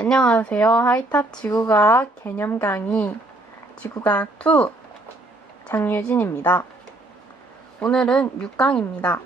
안녕하세요. 하이탑 지구과학 개념 강의 지구과학 2 장유진입니다. 오늘은 6강입니다.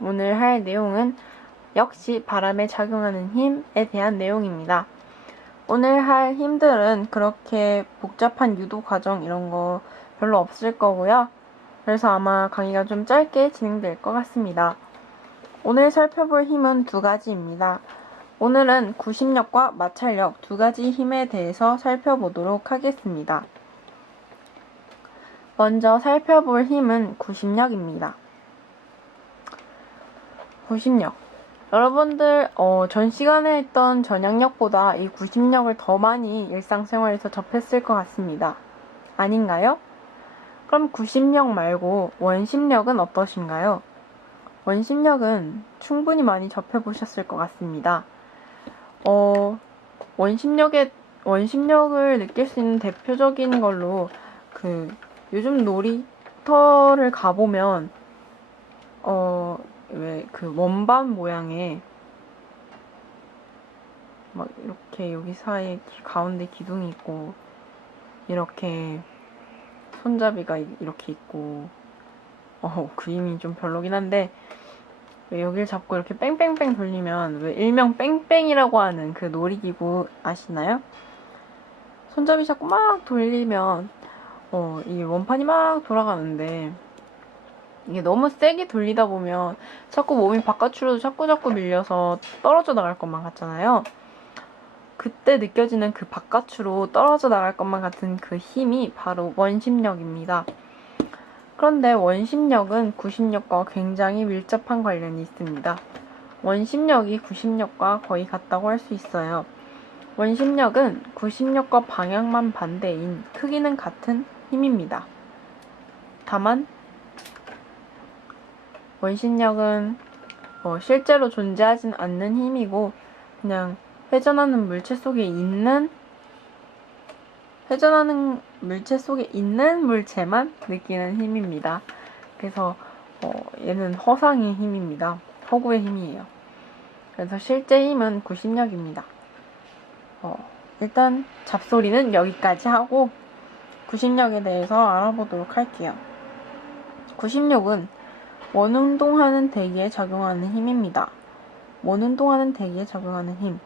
오늘 할 내용은 역시 바람에 작용하는 힘에 대한 내용입니다. 오늘 할 힘들은 그렇게 복잡한 유도 과정 이런 거 별로 없을 거고요. 그래서 아마 강의가 좀 짧게 진행될 것 같습니다. 오늘 살펴볼 힘은 두 가지입니다. 오늘은 구심력과 마찰력 두 가지 힘에 대해서 살펴보도록 하겠습니다. 먼저 살펴볼 힘은 구심력입니다. 구심력. 여러분들 전 시간에 했던 전향력보다 이 구심력을 더 많이 일상생활에서 접했을 것 같습니다. 아닌가요? 그럼 구심력 말고 원심력은 어떠신가요? 원심력은 충분히 많이 접해보셨을 것 같습니다. 원심력을 느낄 수 있는 대표적인 걸로 요즘 놀이터를 가보면 왜 원반 모양의 막 이렇게 여기 사이에 가운데 기둥이 있고 이렇게 손잡이가 이렇게 있고 그림이 좀 별로긴 한데 왜 여기를 잡고 이렇게 뺑뺑뺑 돌리면 왜 일명 뺑뺑이라고 하는 그 놀이기구 아시나요? 손잡이 잡고 막 돌리면 이 원판이 막 돌아가는데 이게 너무 세게 돌리다 보면 자꾸 몸이 바깥으로 자꾸 밀려서 떨어져 나갈 것만 같잖아요. 그때 느껴지는 그 바깥으로 떨어져 나갈 것만 같은 그 힘이 바로 원심력입니다. 그런데 원심력은 구심력과 굉장히 밀접한 관련이 있습니다. 원심력이 구심력과 거의 같다고 할 수 있어요. 원심력은 구심력과 방향만 반대인 크기는 같은 힘입니다. 다만 원심력은 실제로 존재하진 않는 힘이고 그냥 회전하는 물체 속에 있는 물체만 느끼는 힘입니다. 그래서 얘는 허상의 힘입니다. 허구의 힘이에요. 그래서 실제 힘은 구심력입니다. 일단 잡소리는 여기까지 하고 구심력에 대해서 알아보도록 할게요. 구심력은 원운동하는 대기에 작용하는 힘입니다. 원운동하는 대기에 작용하는 힘.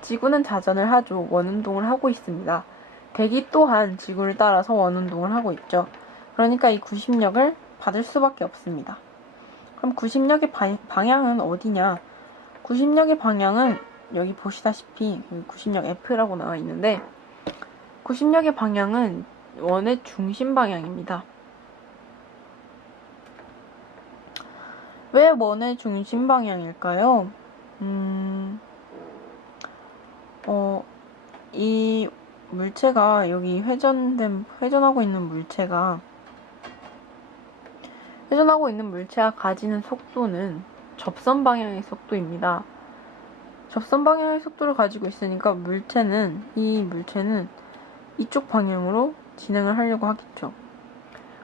지구는 자전을 하죠. 원운동을 하고 있습니다. 대기 또한 지구를 따라서 원운동을 하고 있죠. 그러니까 이 구심력을 받을 수밖에 없습니다. 그럼 구심력의 방향은 어디냐? 구심력의 방향은 여기 보시다시피 여기 구심력 F라고 나와 있는데 구심력의 방향은 원의 중심 방향입니다. 왜 원의 중심 방향일까요? 이 물체가 여기 회전하고 있는 물체가 가지는 속도는 접선 방향의 속도입니다. 접선 방향의 속도를 가지고 있으니까 이 물체는 이쪽 방향으로 진행을 하려고 하겠죠.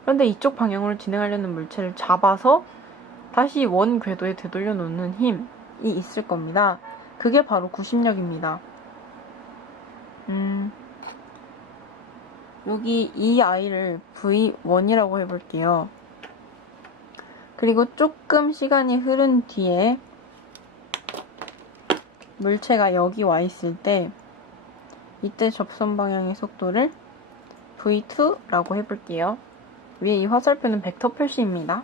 그런데 이쪽 방향으로 진행하려는 물체를 잡아서 다시 원 궤도에 되돌려 놓는 힘이 있을 겁니다. 그게 바로 구심력입니다. 여기 이 아이를 V1이라고 해볼게요. 그리고 조금 시간이 흐른 뒤에 물체가 여기 와 있을 때 이때 접선 방향의 속도를 V2라고 해볼게요. 위에 이 화살표는 벡터 표시입니다.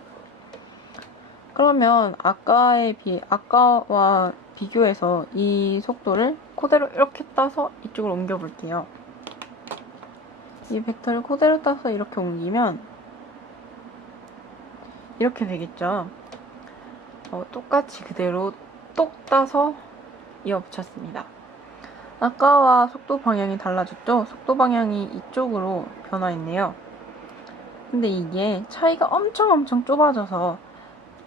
그러면 아까와 비교해서 이 속도를 그대로 이렇게 따서 이쪽으로 옮겨볼게요. 이 벡터를 그대로 따서 이렇게 옮기면 이렇게 되겠죠. 똑같이 그대로 똑 따서 이어붙였습니다. 아까와 속도 방향이 달라졌죠? 속도 방향이 이쪽으로 변화했네요. 근데 이게 차이가 엄청 좁아져서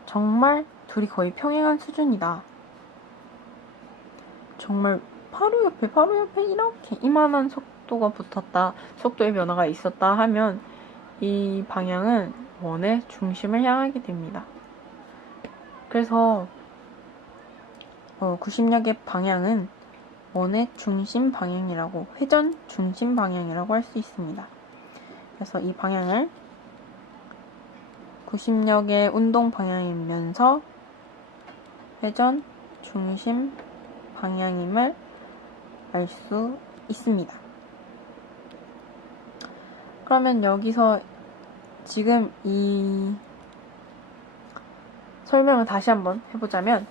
정말 둘이 거의 평행한 수준이다. 정말 바로 옆에 이렇게 이만한 속도가 붙었다, 속도의 변화가 있었다 하면 이 방향은 원의 중심을 향하게 됩니다. 그래서 구심력의 방향은 원의 중심 방향이라고, 회전 중심 방향이라고 할 수 있습니다. 그래서 이 방향을 구심력의 운동 방향이면서 회전 중심 방향임을 알 수 있습니다. 그러면 여기서 지금 이 설명을 다시 한번 해보자면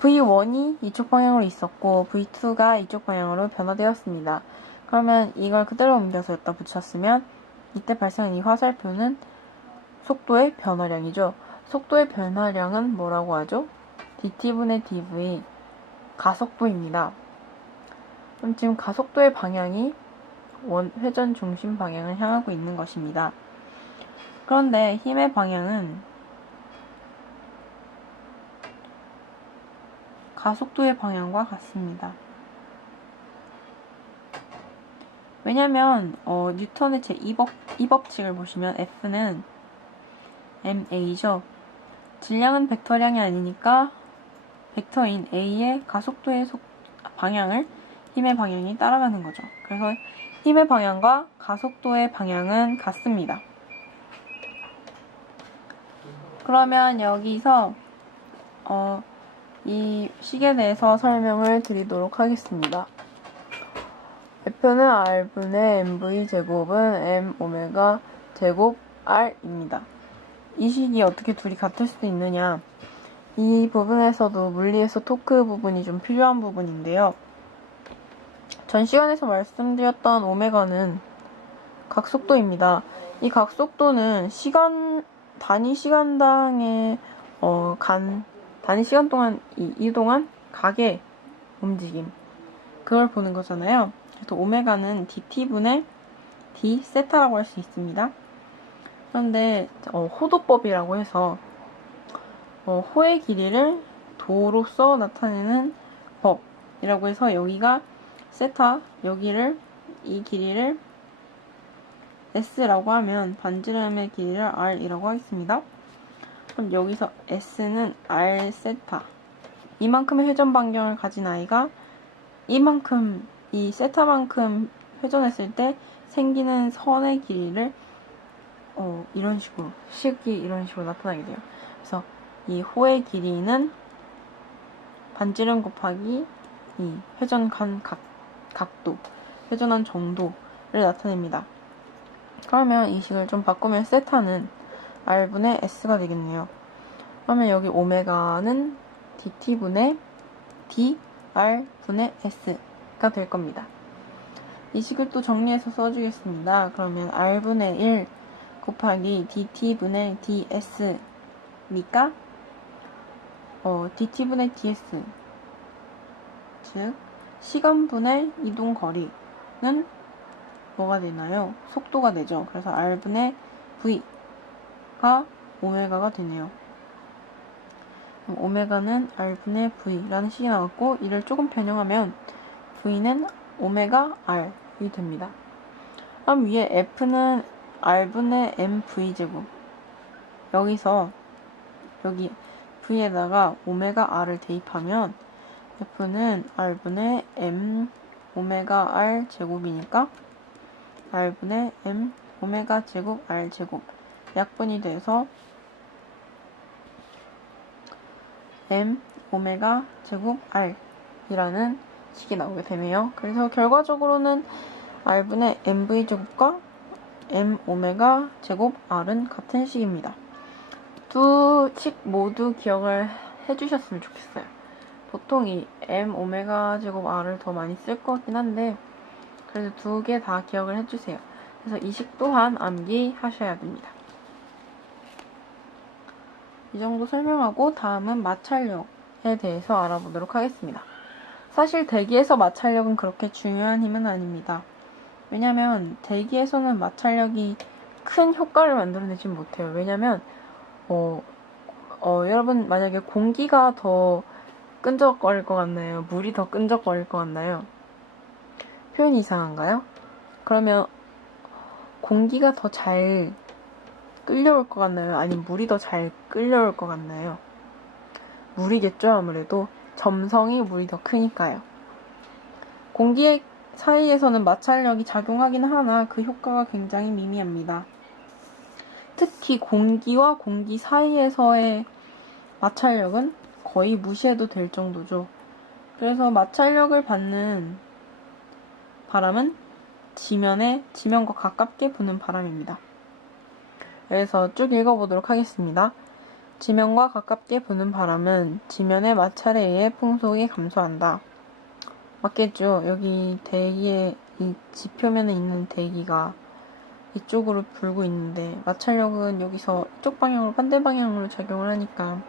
V1이 이쪽 방향으로 있었고 V2가 이쪽 방향으로 변화되었습니다. 그러면 이걸 그대로 옮겨서 여기다 붙였으면 이때 발생한 이 화살표는 속도의 변화량이죠. 속도의 변화량은 뭐라고 하죠? dt분의 dv, 가속도입니다. 그럼 지금 가속도의 방향이 회전 중심 방향을 향하고 있는 것입니다. 그런데 힘의 방향은 가속도의 방향과 같습니다. 왜냐면 뉴턴의 제2법칙을 보시면 F는 ma죠. 질량은 벡터량이 아니니까 벡터인 a의 가속도의 방향을 힘의 방향이 따라가는 거죠. 그래서 힘의 방향과 가속도의 방향은 같습니다. 그러면 여기서 이 식에 대해서 설명을 드리도록 하겠습니다. F는 R분의 mv 제곱은 m 오메가 제곱 R입니다. 이 식이 어떻게 둘이 같을 수도 있느냐? 이 부분에서도 물리에서 토크 부분이 좀 필요한 부분인데요. 전 시간에서 말씀드렸던 오메가는 각속도입니다. 이 각속도는 단위 시간당의 단위 시간 동안 이동한 각의 움직임, 그걸 보는 거잖아요. 그래서 오메가는 dt분의 d 세타라고 할 수 있습니다. 그런데 호도법이라고 해서 호의 길이를 도로서 나타내는 법이라고 해서 여기가 세타, 이 길이를 s라고 하면 반지름의 길이를 r이라고 하겠습니다. 그럼 여기서 s는 r 세타, 이만큼의 회전 반경을 가진 아이가 이만큼, 이 세타만큼 회전했을 때 생기는 선의 길이를 이런 식으로 나타나게 돼요. 그래서 이 호의 길이는 반지름 곱하기 이 회전한 각도, 회전한 정도를 나타냅니다. 그러면 이 식을 좀 바꾸면 세타는 r분의 s가 되겠네요. 그러면 여기 오메가는 dt분의 dr분의 s가 될 겁니다. 이 식을 또 정리해서 써주겠습니다. 그러면 r분의 1 곱하기 dt분의 ds니까 dt분의 ds, 즉 시간분의 이동 거리는 뭐가 되나요? 속도가 되죠. 그래서 r분의 v가 오메가가 되네요. 그럼 오메가는 r분의 v라는 식이 나왔고, 이를 조금 변형하면 v는 오메가 r이 됩니다. 그럼 위에 f는 r분의 mv제곱, 여기서 여기 v에다가 오메가 r을 대입하면 f는 r분의 m 오메가 r 제곱이니까 r분의 m 오메가 제곱 r 제곱 약분이 돼서 m 오메가 제곱 r이라는 식이 나오게 되네요. 그래서 결과적으로는 r분의 mv 제곱과 m 오메가 제곱 r은 같은 식입니다. 두 식 모두 기억을 해주셨으면 좋겠어요. 보통 이 m 오메가 제곱 r을 더 많이 쓸 것 같긴 한데, 그래도 두 개 다 기억을 해주세요. 그래서 이 식 또한 암기하셔야 됩니다. 이 정도 설명하고 다음은 마찰력에 대해서 알아보도록 하겠습니다. 사실 대기에서 마찰력은 그렇게 중요한 힘은 아닙니다. 왜냐면 대기에서는 마찰력이 큰 효과를 만들어내지 못해요. 왜냐면 여러분 만약에 공기가 더 끈적거릴 것 같나요? 물이 더 끈적거릴 것 같나요? 표현이 이상한가요? 그러면 공기가 더 잘 끌려올 것 같나요? 아니면 물이 더 잘 끌려올 것 같나요? 물이겠죠, 아무래도. 점성이 물이 더 크니까요. 공기 사이에서는 마찰력이 작용하긴 하나 그 효과가 굉장히 미미합니다. 특히 공기와 공기 사이에서의 마찰력은 거의 무시해도 될 정도죠. 그래서 마찰력을 받는 바람은 지면과 가깝게 부는 바람입니다. 그래서 쭉 읽어보도록 하겠습니다. 지면과 가깝게 부는 바람은 지면의 마찰에 의해 풍속이 감소한다. 맞겠죠? 여기 대기에 이 지표면에 있는 대기가 이쪽으로 불고 있는데 마찰력은 여기서 이쪽 방향으로 반대 방향으로 작용을 하니까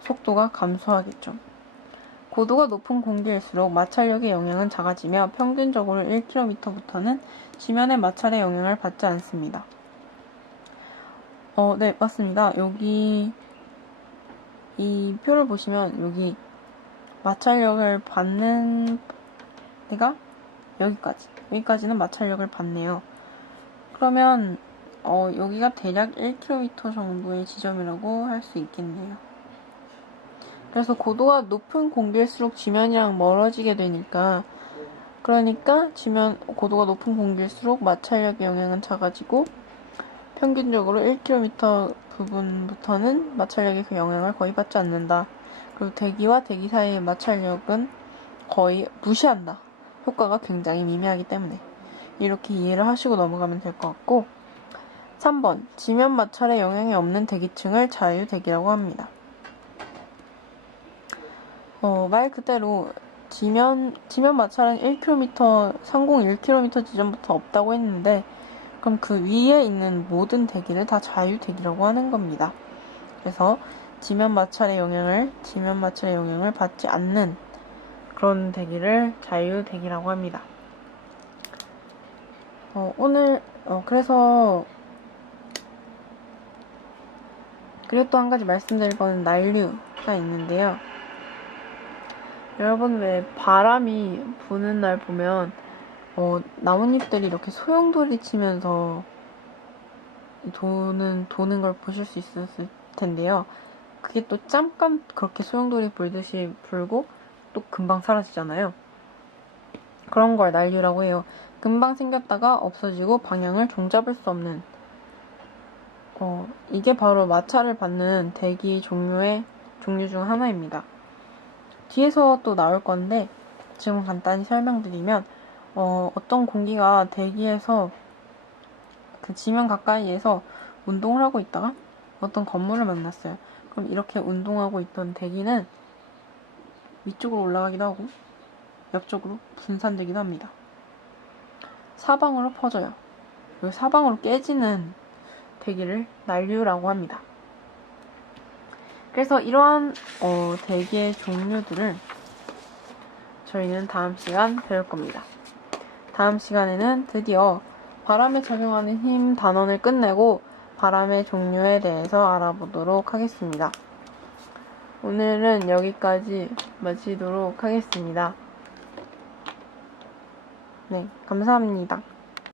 속도가 감소하겠죠. 고도가 높은 공기일수록 마찰력의 영향은 작아지며 평균적으로 1km부터는 지면의 마찰의 영향을 받지 않습니다. 네, 맞습니다. 여기 이 표를 보시면 여기 마찰력을 받는 데가 여기까지는 마찰력을 받네요. 그러면 여기가 대략 1km 정도의 지점이라고 할 수 있겠네요. 그래서 고도가 높은 공기일수록 지면이랑 멀어지게 되니까 고도가 높은 공기일수록 마찰력의 영향은 작아지고 평균적으로 1km 부분부터는 마찰력의 그 영향을 거의 받지 않는다. 그리고 대기와 대기 사이의 마찰력은 거의 무시한다. 효과가 굉장히 미미하기 때문에 이렇게 이해를 하시고 넘어가면 될 것 같고 3번 지면 마찰에 영향이 없는 대기층을 자유대기라고 합니다. 말 그대로 지면 마찰은 1km, 상공 1km 지점부터 없다고 했는데 그럼 그 위에 있는 모든 대기를 다 자유대기라고 하는 겁니다. 그래서 지면 마찰의 영향을 받지 않는 그런 대기를 자유대기라고 합니다. 그리고 또 한 가지 말씀드릴 거는 난류가 있는데요. 여러분 왜 바람이 부는 날 보면 나뭇잎들이 이렇게 소용돌이 치면서 도는 걸 보실 수 있었을 텐데요. 그게 또 잠깐 그렇게 소용돌이 불듯이 불고 또 금방 사라지잖아요. 그런 걸 난류라고 해요. 금방 생겼다가 없어지고 방향을 종잡을 수 없는 이게 바로 마찰을 받는 대기 종류 중 하나입니다. 뒤에서 또 나올 건데 지금 간단히 설명드리면 어떤 공기가 대기에서 그 지면 가까이에서 운동을 하고 있다가 어떤 건물을 만났어요. 그럼 이렇게 운동하고 있던 대기는 위쪽으로 올라가기도 하고 옆쪽으로 분산되기도 합니다. 사방으로 퍼져요. 그리고 사방으로 깨지는 대기를 난류라고 합니다. 그래서 이러한 대기의 종류들을 저희는 다음 시간 배울 겁니다. 다음 시간에는 드디어 바람에 작용하는 힘 단원을 끝내고 바람의 종류에 대해서 알아보도록 하겠습니다. 오늘은 여기까지 마치도록 하겠습니다. 네, 감사합니다.